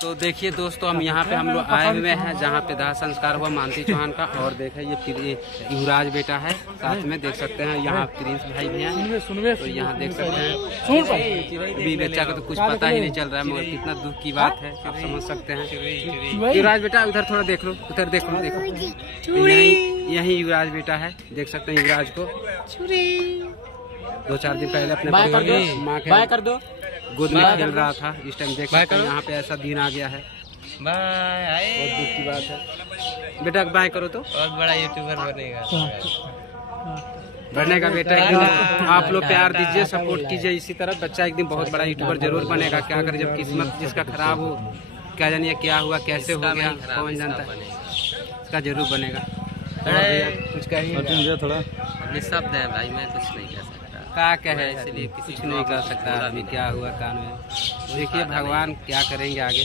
तो देखिए दोस्तों, हम यहाँ पे हम लोग आए हुए हैं जहाँ पे दाह संस्कार हुआ मानती चौहान का। और देखा ये युवराज बेटा है, साथ में देख सकते हैं यहाँ प्रिंस भाई भी हैं। तो यहाँ देख सकते हैं अभी बच्चा को तो कुछ पता ही नहीं चल रहा है, मगर कितना दुख की बात है आप समझ सकते हैं। युवराज बेटा उधर थोड़ा देख लो, उधर देखो देखो, यही युवराज बेटा है, देख सकते हैं युवराज को 2-4 दिन पहले अपने माँ के गोद में खेल रहा था। इस टाइम देख सकते हैं यहाँ पे ऐसा दिन आ गया है, बहुत दुख की बात है। बेटा बाय करो तो बहुत बड़ा यूट्यूबर बनेगा, बढ़ने का बेटा। एक दिन आप लोग प्यार दीजिए, सपोर्ट कीजिए, इसी तरह बच्चा एक दिन बहुत बड़ा यूट्यूबर जरूर बनेगा। क्या करे जब किस्मत जिसका खराब हो, क्या जानिए क्या हुआ कैसे हो गया कौन जानता है, इसका जरूर बनेगा। कुछ कहिए थोड़ा शब्द है भाई, मैं कुछ नहीं कह सकता। क्या कहे, इसलिए कुछ नहीं कर सकता आदमी, क्या हुआ कान में। देखिए भगवान क्या करेंगे आगे।